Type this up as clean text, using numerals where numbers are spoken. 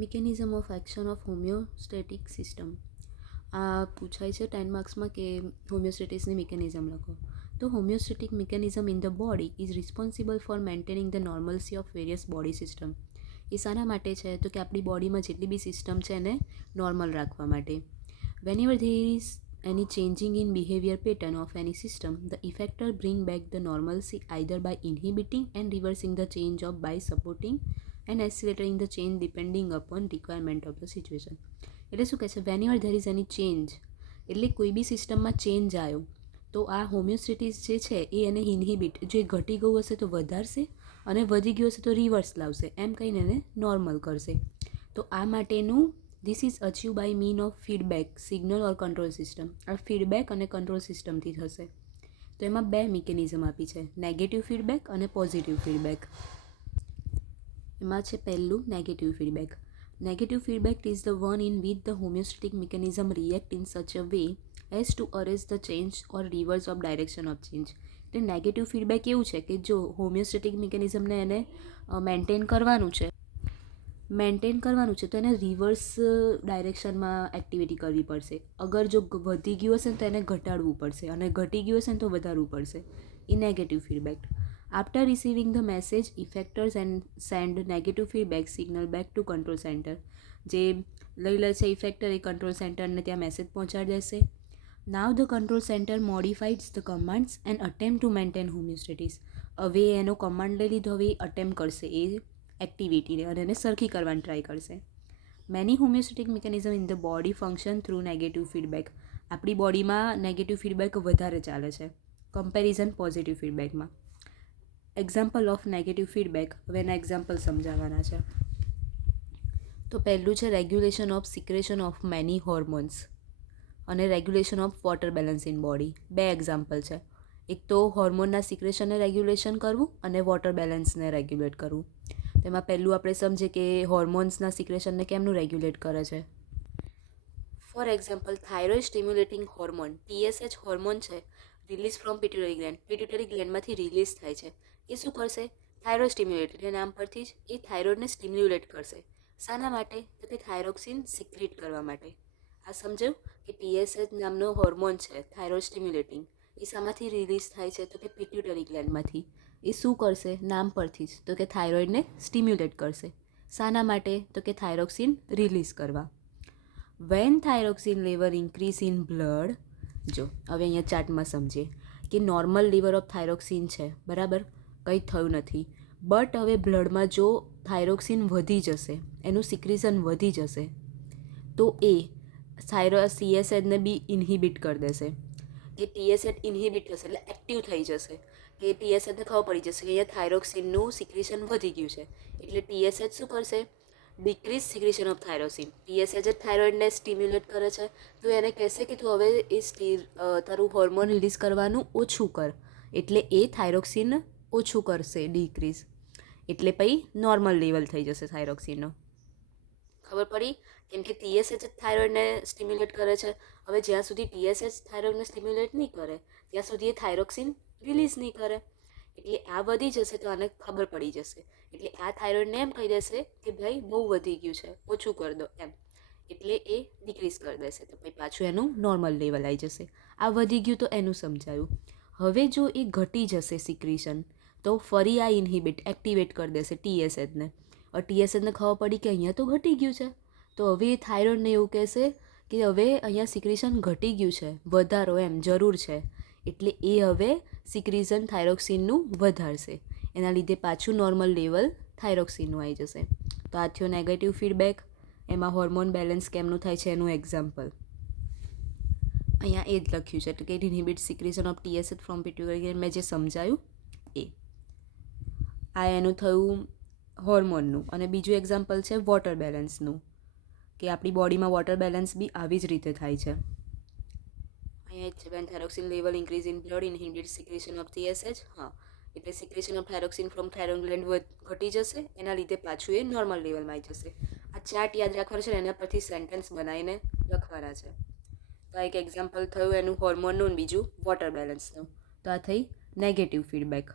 Mechanism of action of homeostatic system. આ પૂછાય છે 10 માર્ક્સમાં કે હોમિયોસ્ટેટિક્સની મિકેનિઝમ લખો. તો homeostatic mechanism in the body is responsible for maintaining the normalcy of various body system. એ શાના માટે છે? તો કે આપણી બોડીમાં જેટલી બી સિસ્ટમ છે એને નોર્મલ રાખવા માટે. વેનએવર there is any changing in behavior pattern of any system, the effector bring back the normalcy either by inhibiting and reversing the change or by supporting and accelerating the change depending upon requirement of the situation. એટલે શું કહે છે? વેનએવર there is any change, એટલે કોઈ બી સિસ્ટમમાં change આવ્યો તો આ હોમિયોસ્ટેટિસ જે છે એ એને ઇન્હિબિટ, જે ઘટી ગયું હશે તો વધારશે અને વધી ગયું હશે તો રિવર્સ લાવશે, એમ કહીને એને નોર્મલ કરશે. તો આ માટેનું this is achieve by mean of feedback signal or control system. આ ફીડબેક અને કંટ્રોલ સિસ્ટમથી થશે. તો એમાં બે મિકેનિઝમ આપી છે, નેગેટિવ ફીડબેક અને પોઝિટિવ ફીડબેક. એમાં છે પહેલું negative feedback. Negative feedback is the one in which the homeostatic mechanism react in such a way as to arrest the change or reverse of direction of change. એટલે negative feedback એવું છે કે જો હોમિયોસ્ટેટિક મિકેનિઝમને એને maintain કરવાનું છે તો એને રિવર્સ ડાયરેક્શનમાં એક્ટિવિટી કરવી પડશે. અગર જો વધી ગયું હશે ને તો એને ઘટાડવું પડશે અને ઘટી ગયું હશે ને તો વધારવું પડશે. એ negative feedback. After receiving the message effectors and send negative feedback signal back to control center. જે લઈ લે છે ઇફેક્ટર એ કંટ્રોલ સેન્ટરને ત્યાં મેસેજ પહોંચાડી દેશે. Now the control center modifies the commands and attempt to maintain homeostasis. હવે એનો કમાન્ડ લઈ લીધો, હવે એ અટેમ્પ કરશે એ એક્ટિવિટીને અને એને સરખી કરવાની ટ્રાય કરશે. Many homeostatic mechanism in the body function through negative feedback. આપણી બોડીમાં નેગેટિવ ફીડબેક વધારે ચાલે છે કમ્પેરિઝન પોઝિટિવ ફીડબેકમાં. એક્ઝામ્પલ ઓફ નેગેટિવ ફીડબેક, હવે એના એક્ઝામ્પલ સમજાવવાના છે. તો પહેલું છે regulation of secretion of many hormones અને regulation of water balance in body. બે એક્ઝામ્પલ છે. એક તો હોર્મોનના સિક્રેશનને રેગ્યુલેશન કરવું અને વોટર બેલેન્સને રેગ્યુલેટ કરવું. તેમાં પહેલું આપણે સમજીએ કે હોર્મોન્સના સિક્રેશનને કેમનું રેગ્યુલેટ કરે છે. For example, thyroid stimulating hormone TSH hormone છે release from pituitary gland. Pituitary ગ્લેન્ડમાંથી રિલીઝ થાય છે. એ શું કરશે? થાઇરોઇડ સ્ટિમ્યુલેટ, એટલે નામ પરથી જ એ થાઇરોઇડને સ્ટિમ્યુલેટ કરશે. શાના માટે? તો કે થાઇરોક્સિન સિક્રેટ કરવા માટે. આ સમજાયું કે TSH નામનો હોર્મોન છે થાઇરોઇડ સ્ટિમ્યુલેટિંગ, એ શામાંથી રિલીઝ થાય છે? તો કે પિટ્યુટરી ગ્લેન્ડમાંથી. એ શું કરશે? નામ પરથી જ, તો કે થાઇરોઇડને સ્ટિમ્યુલેટ કરશે. શાના માટે? તો કે થાઇરોક્સિન રિલીઝ કરવા. When thyroxine level increase in blood, જો હવે અહીંયા ચાર્ટમાં સમજીએ કે નોર્મલ લેવલ ઓફ થાઇરોક્સિન છે, બરાબર, કંઈ થયું નથી. બટ હવે બ્લડમાં જો થાઇરોક્સિન વધી જશે, એનું સિક્રેશન વધી જશે, તો એ CSHને બી ઇન્હિબિટ કરી દેશે. કે TSH ઇન્હિબિટ થશે એટલે એક્ટિવ થઈ જશે. કે TSHને ખબર પડી જશે કે અહીંયા થાઇરોક્સિનનું સિક્રેશન વધી ગયું છે, એટલે TSH શું કરશે? Decrease secretion of thyroxine. TSH જ થાઇરોઇડને સ્ટિમ્યુલેટ કરે છે, તો એને કહેશે કે તું હવે એ તારું હોર્મોન રિલીઝ કરવાનું ઓછું કર, એટલે એ થાઇરોક્સિન ઓછું કરશે, ડિક્રીઝ, એટલે પછી નોર્મલ લેવલ થઈ જશે થાઇરોક્સિનનો. ખબર પડી? કેમ કે TSH જ થાઇરોઇડને સ્ટિમ્યુલેટ કરે છે. હવે જ્યાં સુધી TSH થાઇરોઇડને સ્ટિમ્યુલેટ નહીં કરે ત્યાં સુધી એ થાઇરોક્સિન રિલીઝ નહીં કરે, એટલે આ વધી જશે તો આને ખબર પડી જશે, એટલે આ થાઇરોઇડને એમ કહી દેશે કે ભાઈ બહુ વધી ગયું છે, ઓછું કરી દો એમ, એટલે એ ડિક્રીઝ કરી દેશે, તો પછી પાછું એનું નોર્મલ લેવલ આવી જશે. આ વધી ગયું તો એનું સમજાયું. હવે જો એ ઘટી જશે સિક્રેશન, તો ફરી આ એક્ટિવેટ કરી દેશે TSHને. TSHને ખબર પડી કે અહીંયા તો ઘટી ગયું છે, તો હવે એ થાઇરોઇડને એવું કહેશે કે હવે અહીંયા સિક્રેશન ઘટી ગયું છે, વધારો એમ જરૂર છે, એટલે એ હવે સિક્રેશન થાઇરોક્સિનનું વધારશે. એના લીધે પાછું નોર્મલ લેવલ થાઇરોક્સિનનું આવી જશે. તો આ થયો નેગેટિવ ફીડબેક. એમાં હોર્મોન બેલેન્સ કેમનું થાય છે એનું એક્ઝામ્પલ અહીંયા એ જ લખ્યું છે, કે ઇન્હિબિટ secretion of TSH from pituitary. મેં જે સમજાયું એ આ એનું થયું હોર્મોનનું. અને બીજું એક્ઝામ્પલ છે વોટર બેલેન્સનું, કે આપણી બોડીમાં વોટર બેલેન્સ બી આવી જ રીતે થાય છે. અહીંયા જ છે when thyroxine level increase in blood inhibit secretion of TSH. હા, એટલે secretion of thyroxine from thyroid gland ઘટી જશે, એના લીધે પાછું એ નોર્મલ લેવલમાં આવી જશે. આ ચાર્ટ યાદ રાખવાનો છે ને એના પરથી સેન્ટેન્સ બનાવીને લખવાના છે. તો આ એક એક્ઝામ્પલ થયું એનું હોર્મોનનું, બીજું વોટર બેલેન્સનું. તો આ થઈ નેગેટિવ ફીડબેક.